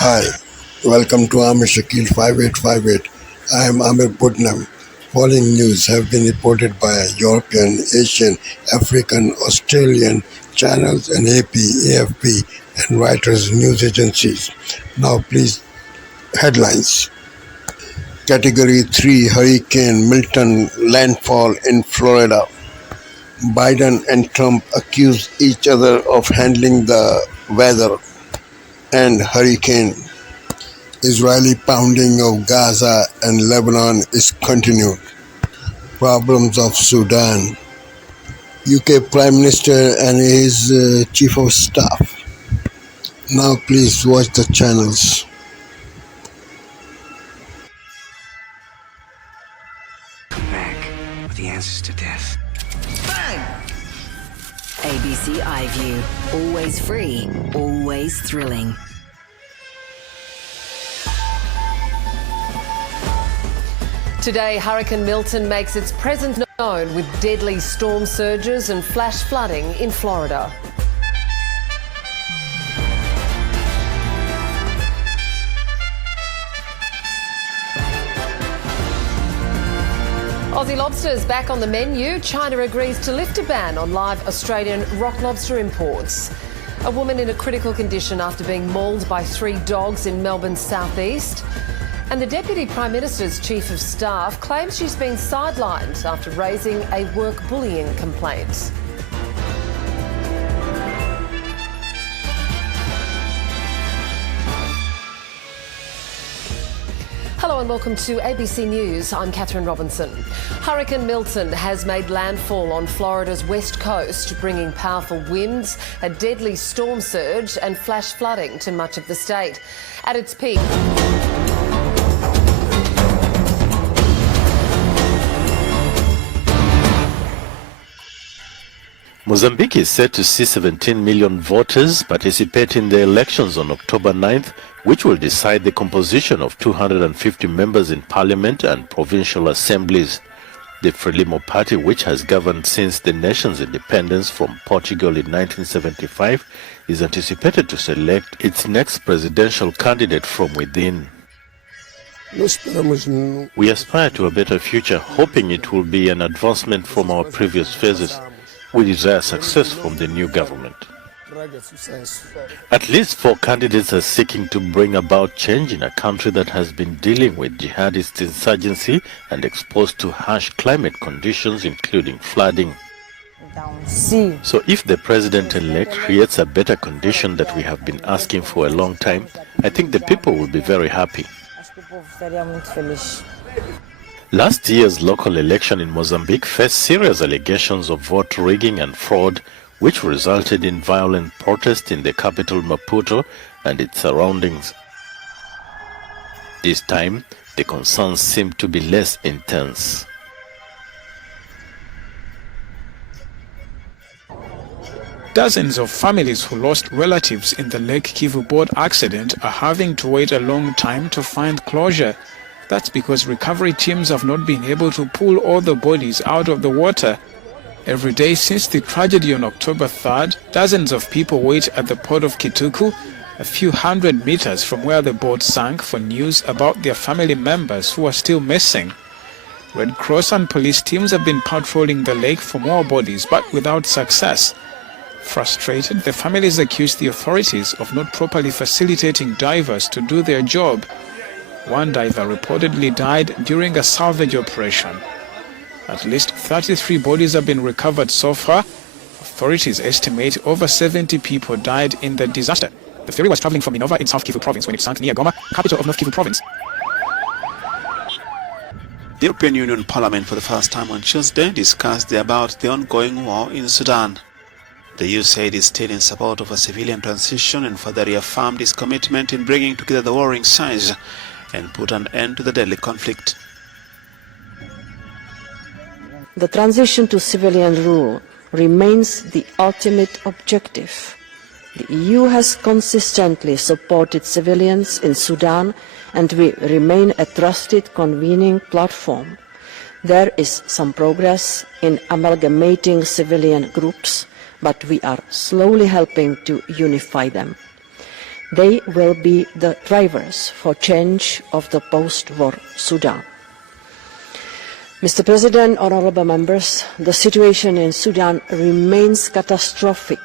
Hi, welcome to Amir Shakil 5858. I am Amir Putnam. Following news have been reported by European, Asian, African, Australian channels and AP, AFP and Reuters news agencies. Now please, headlines. Category 3 Hurricane Milton landfall in Florida. Biden and Trump accuse each other of handling the weather and hurricane. Israeli pounding of Gaza and Lebanon is continued. Problems of Sudan. UK Prime Minister and his Chief of Staff. Now please watch the channels. Come back with the answers to death. Bang! ABC iView. Always free, always thrilling. Today, Hurricane Milton makes its presence known with deadly storm surges and flash flooding in Florida. Aussie lobsters back on the menu. China agrees to lift a ban on live Australian rock lobster imports. A woman in a critical condition after being mauled by 3 dogs in Melbourne's southeast. And the Deputy Prime Minister's Chief of Staff claims she's been sidelined after raising a work bullying complaint. Hello and welcome to ABC News. I'm Catherine Robinson. Hurricane Milton has made landfall on Florida's west coast, bringing powerful winds, a deadly storm surge and flash flooding to much of the state. At its peak, Mozambique is set to see 17 million voters participate in the elections on October 9th, which will decide the composition of 250 members in parliament and provincial assemblies. The Frelimo party, which has governed since the nation's independence from Portugal in 1975, is anticipated to select its next presidential candidate from within. We aspire to a better future, hoping it will be an advancement from our previous phases. We desire success from the new government. At least 4 candidates are seeking to bring about change in a country that has been dealing with jihadist insurgency and exposed to harsh climate conditions, including flooding. So if the president-elect creates a better condition that we have been asking for a long time, I think the people will be very happy. Last year's local election in Mozambique faced serious allegations of vote rigging and fraud, which resulted in violent protests in the capital Maputo and its surroundings. This time, the concerns seem to be less intense. Dozens of families who lost relatives in the Lake Kivu boat accident are having to wait a long time to find closure. That's because recovery teams have not been able to pull all the bodies out of the water. Every day since the tragedy on October 3rd, dozens of people wait at the port of Kituku, a few hundred meters from where the boat sank, for news about their family members who are still missing. Red Cross and police teams have been patrolling the lake for more bodies, but without success. Frustrated, the families accuse the authorities of not properly facilitating divers to do their job. One diver reportedly died during a salvage operation. At least 33 bodies have been recovered so far. Authorities estimate over 70 people died in the disaster. The ferry was traveling from Minova in South Kivu province when it sank near Goma, capital of North Kivu province. The European Union Parliament for the first time on Tuesday discussed about the ongoing war in Sudan. The EU said it's still in support of a civilian transition and further reaffirmed its commitment in bringing together the warring sides and put an end to the deadly conflict. The transition to civilian rule remains the ultimate objective. The EU has consistently supported civilians in Sudan, and we remain a trusted convening platform. There is some progress in amalgamating civilian groups, but we are slowly helping to unify them. They will be the drivers for change of the post-war Sudan. Mr. President, honourable members, the situation in Sudan remains catastrophic.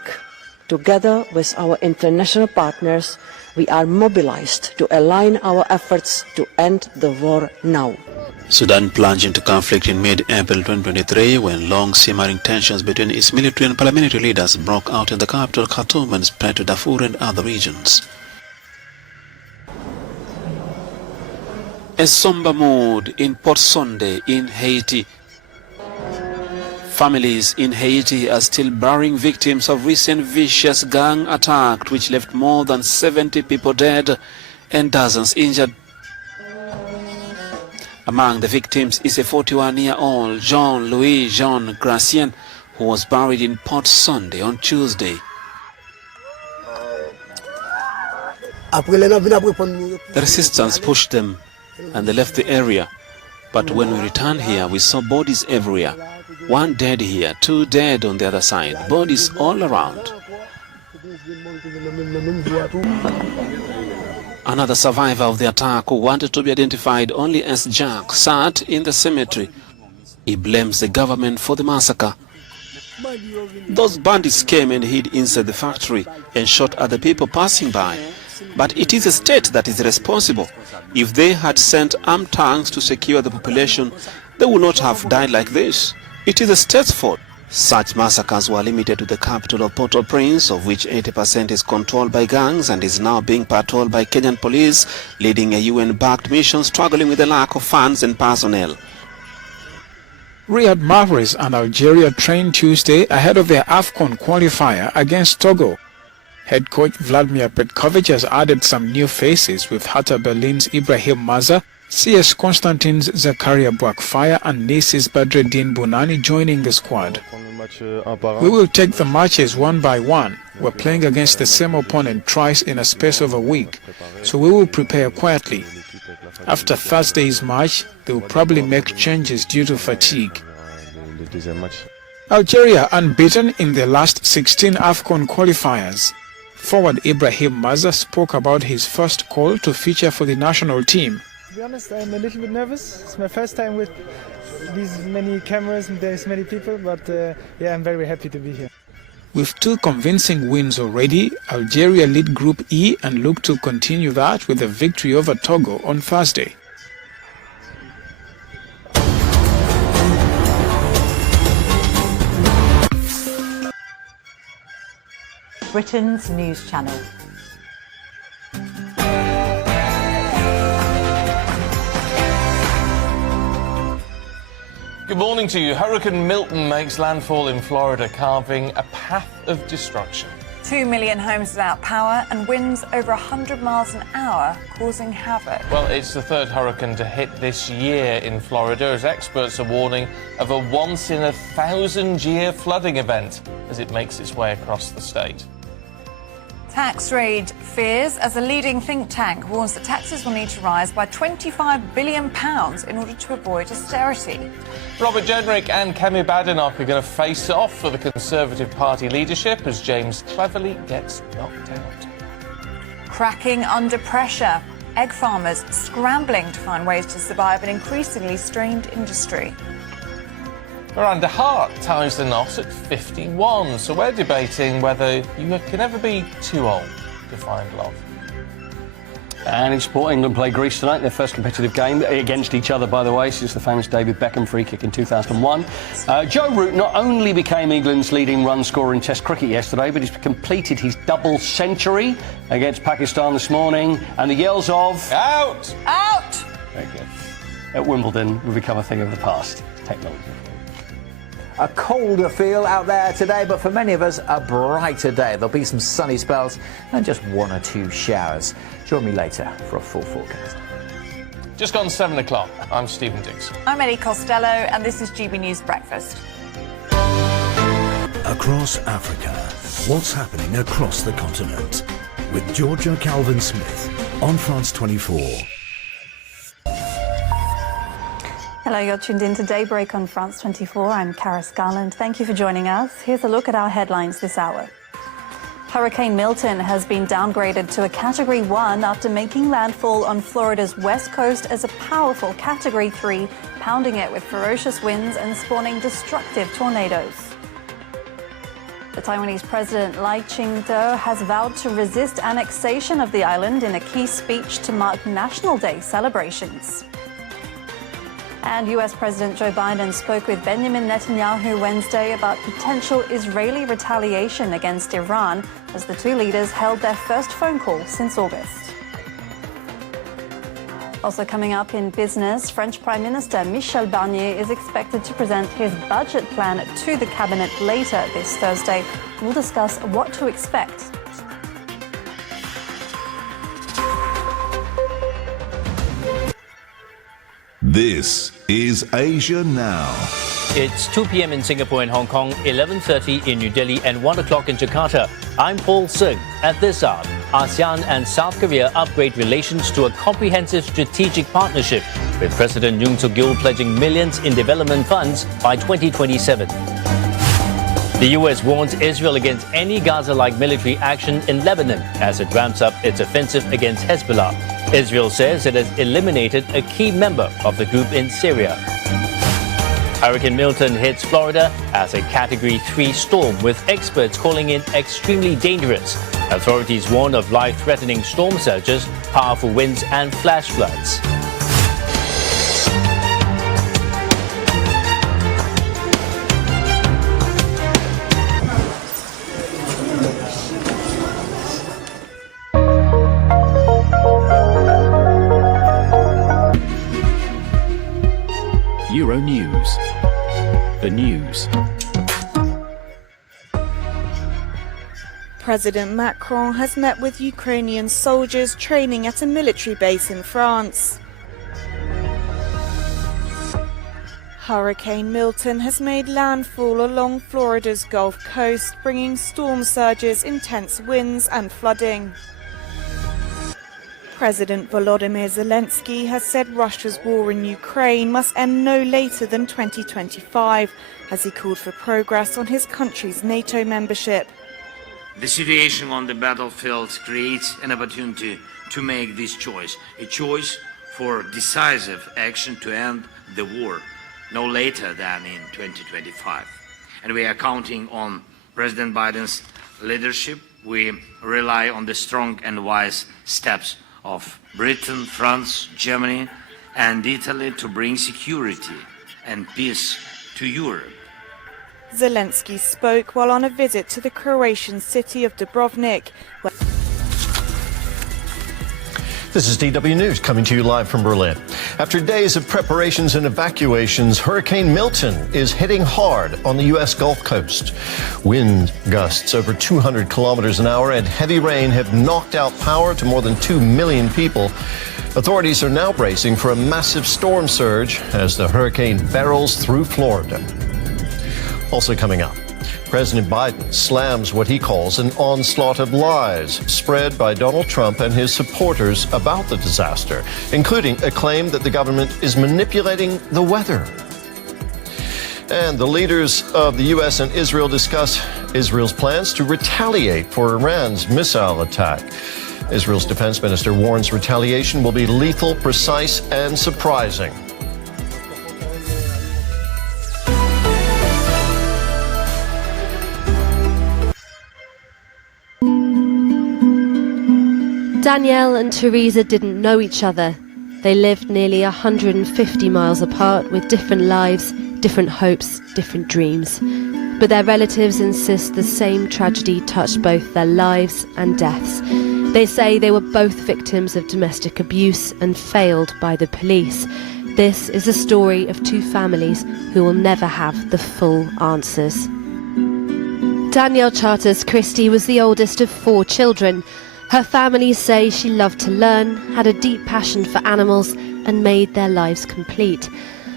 Together with our international partners, we are mobilised to align our efforts to end the war now. Sudan plunged into conflict in mid-April 2023 when long simmering tensions between its military and parliamentary leaders broke out in the capital Khartoum and spread to Darfur and other regions. A somber mood in Port Sunday in Haiti. Families in Haiti are still burying victims of recent vicious gang attack which left more than 70 people dead and dozens injured. Among the victims is a 41-year-old Jean-Louis Jean Gracien who was buried in Port Sunday on Tuesday. The resistance pushed them and they left the area. But when we returned here, we saw bodies everywhere. One dead here, two dead on the other side, bodies all around. Another survivor of the attack who wanted to be identified only as Jack sat in the cemetery. He blames the government for the massacre. Those bandits came and hid inside the factory and shot at the people passing by. But it is the state that is responsible. If they had sent armed tanks to secure the population, they would not have died like this. It is the state's fault. Such massacres were limited to the capital of Port-au-Prince, of which 80% is controlled by gangs and is now being patrolled by Kenyan police, leading a UN-backed mission struggling with the lack of funds and personnel. Riyad Mahrez and Algeria trained Tuesday ahead of their AFCON qualifier against Togo. Head coach Vladimir Petkovic has added some new faces with Hertha Berlin's Ibrahim Maza, CS Constantine's Zakaria Bouakfaya and Nice's Badreddine Bounani joining the squad. We will take the matches one by one. We're playing against the same opponent twice in a space of a week, so we will prepare quietly. After Thursday's match, they will probably make changes due to fatigue. Algeria unbeaten in their last 16 AFCON qualifiers. Forward Ibrahim Maza spoke about his first call to feature for the national team. To be honest, I'm a little bit nervous. It's my first time with these many cameras and there's many people, but yeah, I'm very happy to be here. With two convincing wins already, Algeria lead Group E and look to continue that with a victory over Togo on Thursday. Britain's news channel. Good morning to you. Hurricane Milton makes landfall in Florida, carving a path of destruction. 2 million homes without power and winds over 100 miles an hour causing havoc. Well, it's the third hurricane to hit this year in Florida, as experts are warning of a once-in-a-thousand-year flooding event as it makes its way across the state. Tax rage fears as a leading think tank warns that taxes will need to rise by £25 billion in order to avoid austerity. Robert Jenrick and Kemi Badenoch are going to face off for the Conservative Party leadership as James Cleverly gets knocked out. Cracking under pressure. Egg farmers scrambling to find ways to survive an increasingly strained industry. Miranda Hart ties the knot at 51, so we're debating whether you can ever be too old to find love. And in sport, England play Greece tonight, their first competitive game against each other, by the way, since the famous David Beckham free kick in 2001. Joe Root not only became England's leading run scorer in Test cricket yesterday, but he's completed his double century against Pakistan this morning, and the yells of... Out! Out! Very good. At Wimbledon will become a thing of the past. Technology. A colder feel out there today, but for many of us, a brighter day. There'll be some sunny spells and just 1 or 2 showers. Join me later for a full forecast. Just gone 7 o'clock. I'm Stephen Dixon. I'm Eddie Costello, and this is GB News Breakfast. Across Africa, what's happening across the continent? With Georgia Calvin-Smith on France 24. Hello, you're tuned in to Daybreak on France 24. I'm Karis Garland. Thank you for joining us. Here's a look at our headlines this hour. Hurricane Milton has been downgraded to a Category 1 after making landfall on Florida's west coast as a powerful Category 3, pounding it with ferocious winds and spawning destructive tornadoes. The Taiwanese President Lai Ching-te has vowed to resist annexation of the island in a key speech to mark National Day celebrations. And US President Joe Biden spoke with Benjamin Netanyahu Wednesday about potential Israeli retaliation against Iran as the two leaders held their first phone call since August. Also coming up in business, French Prime Minister Michel Barnier is expected to present his budget plan to the cabinet later this Thursday. We'll discuss what to expect. This is Asia Now. It's 2 p.m. in Singapore and Hong Kong, 11:30 in New Delhi and 1 o'clock in Jakarta. I'm Paul Singh. At this hour, ASEAN and South Korea upgrade relations to a comprehensive strategic partnership, with President Yoon Suk-yeol pledging millions in development funds by 2027. The U.S. warns Israel against any Gaza-like military action in Lebanon as it ramps up its offensive against Hezbollah. Israel says it has eliminated a key member of the group in Syria. Hurricane Milton hits Florida as a Category 3 storm, with experts calling it extremely dangerous. Authorities warn of life-threatening storm surges, powerful winds and flash floods. Euro News. The news. President Macron has met with Ukrainian soldiers training at a military base in France. Hurricane Milton has made landfall along Florida's Gulf Coast, bringing storm surges, intense winds and flooding. President Volodymyr Zelensky has said Russia's war in Ukraine must end no later than 2025, as he called for progress on his country's NATO membership. The situation on the battlefield creates an opportunity to make this choice, a choice for decisive action to end the war no later than in 2025. And we are counting on President Biden's leadership. We rely on the strong and wise steps of Britain, France, Germany, and Italy to bring security and peace to Europe. Zelensky spoke while on a visit to the Croatian city of Dubrovnik. This is DW News coming to you live from Berlin. After days of preparations and evacuations, Hurricane Milton is hitting hard on the U.S. Gulf Coast. Wind gusts over 200 kilometers an hour and heavy rain have knocked out power to more than 2 million people. Authorities are now bracing for a massive storm surge as the hurricane barrels through Florida. Also coming up, President Biden slams what he calls an onslaught of lies spread by Donald Trump and his supporters about the disaster, including a claim that the government is manipulating the weather. And the leaders of the U.S. and Israel discuss Israel's plans to retaliate for Iran's missile attack. Israel's defense minister warns retaliation will be lethal, precise, and surprising. Danielle and Teresa didn't know each other. They lived nearly 150 miles apart with different lives, different hopes, different dreams. But their relatives insist the same tragedy touched both their lives and deaths. They say they were both victims of domestic abuse and failed by the police. This is a story of two families who will never have the full answers. Danielle Charters Christie was the oldest of 4 children. Her family say she loved to learn, had a deep passion for animals, and made their lives complete.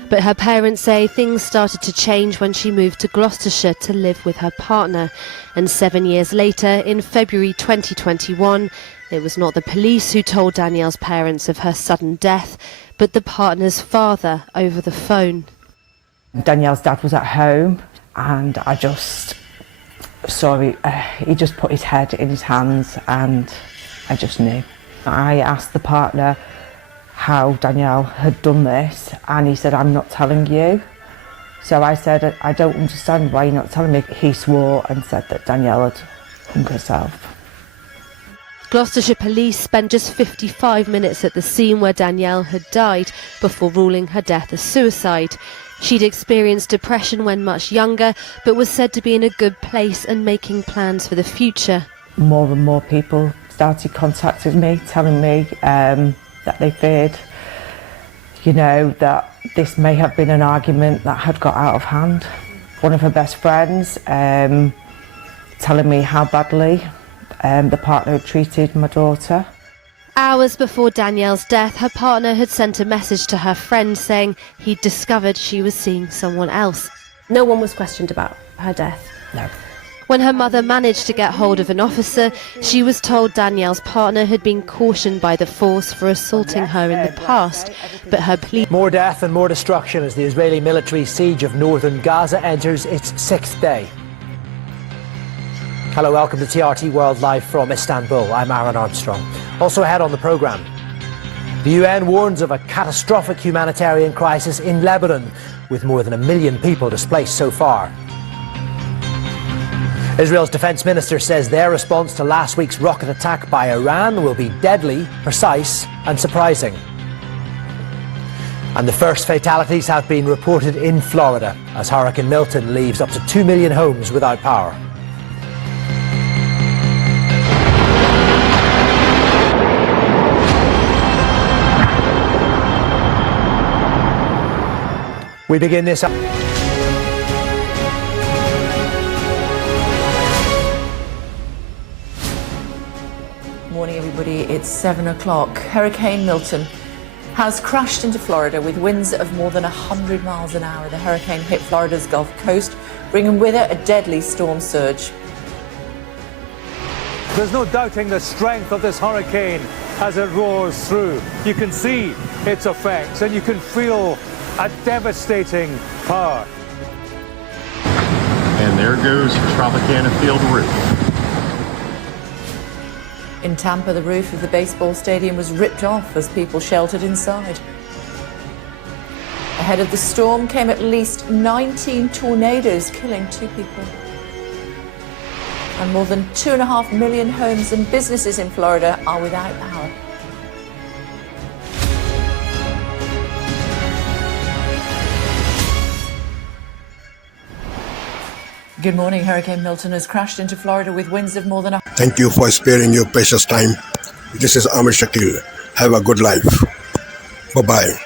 But her parents say things started to change when she moved to Gloucestershire to live with her partner. And 7 years later, in February 2021, it was not the police who told Danielle's parents of her sudden death, but the partner's father over the phone. Danielle's dad was at home, and I just So he just put his head in his hands, and I just knew. I asked the partner how Danielle had done this, and he said, "I'm not telling you." So I said, "I don't understand why you're not telling me." He swore and said that Danielle had hung herself. Gloucestershire police spent just 55 minutes at the scene where Danielle had died before ruling her death a suicide. She'd experienced depression when much younger, but was said to be in a good place and making plans for the future. More and more people started contacting me, telling me that they feared, that this may have been an argument that had got out of hand. One of her best friends telling me how badly the partner had treated my daughter. Hours before Danielle's death, her partner had sent a message to her friend saying he'd discovered she was seeing someone else. No one was questioned about her death? No. When her mother managed to get hold of an officer, she was told Danielle's partner had been cautioned by the force for assaulting her in the past, but her plea... More death and more destruction as the Israeli military siege of northern Gaza enters its 6th day. Hello, welcome to TRT World Live from Istanbul. I'm Aaron Armstrong. Also ahead on the programme, the UN warns of a catastrophic humanitarian crisis in Lebanon, with more than 1 million people displaced so far. Israel's defence minister says their response to last week's rocket attack by Iran will be deadly, precise and surprising. And the first fatalities have been reported in Florida as Hurricane Milton leaves up to 2 million homes without power. We begin this up. Morning, everybody. It's 7 o'clock. Hurricane Milton has crashed into Florida with winds of more than 100 miles an hour. The hurricane hit Florida's Gulf Coast, bringing with it a deadly storm surge. There's no doubting the strength of this hurricane as it roars through. You can see its effects and you can feel a devastating power. And there goes Tropicana Field roof. In Tampa, the roof of the baseball stadium was ripped off as people sheltered inside. Ahead of the storm came at least 19 tornadoes, killing 2 people. And more than 2.5 million homes and businesses in Florida are without power. Good morning. Hurricane Milton has crashed into Florida with winds of more than... Thank you for sparing your precious time. This is Amir Shakil. Have a good life. Bye-bye.